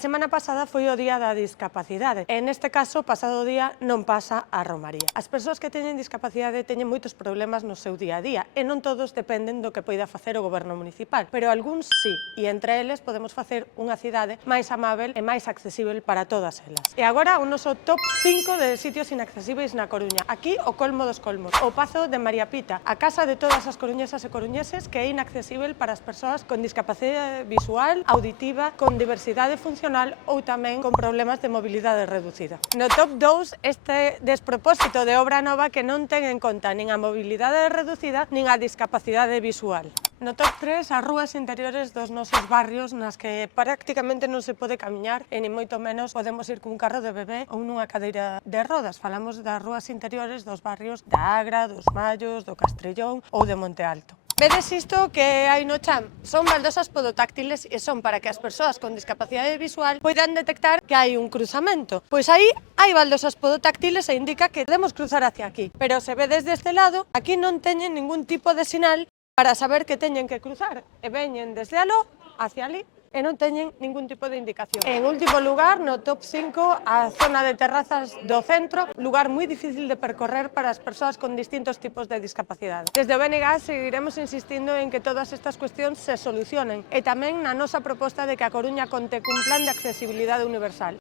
Semana pasada foi o Día da Discapacidade e neste caso, pasado día, non pasa a Romaría. As persoas que teñen discapacidade teñen moitos problemas no seu día a día e non todos dependen do que poida facer o goberno municipal, pero algúns sí, e entre eles podemos facer unha cidade máis amável e máis accesível para todas elas. E agora o noso top 5 de sitios inaccesíveis na Coruña. Aquí o colmo dos colmos, o Pazo de María Pita, a casa de todas as coruñesas e coruñeses que é inaccesível para as persoas con discapacidade visual, auditiva, con diversidade funcional ou tamén con problemas de mobilidade reducida. No top 2, este despropósito de obra nova que non ten en conta nin a mobilidade reducida nin a discapacidade visual. No top 3, as rúas interiores dos nosos barrios nas que prácticamente non se pode camiñar e nin moito menos podemos ir cun carro de bebé ou nunha cadeira de rodas. Falamos das rúas interiores dos barrios da Agra, dos Mallos, do Castrellón ou de Monte Alto. Vedes isto que hai no chan? Son baldosas podotáctiles e son para que as persoas con discapacidade visual poidan detectar que hai un cruzamento. Pois aí hai baldosas podotáctiles e indica que podemos cruzar hacia aquí. Pero se vedes deste lado, aquí non teñen ningún tipo de sinal para saber que teñen que cruzar. E veñen desde aló hacia ali e non teñen ningún tipo de indicación. En último lugar, no top 5, a zona de terrazas do centro, lugar moi difícil de percorrer para as persoas con distintos tipos de discapacidade. Desde o BNG seguiremos insistindo en que todas estas cuestións se solucionen e tamén na nosa proposta de que a Coruña conte cun plan de accesibilidade universal.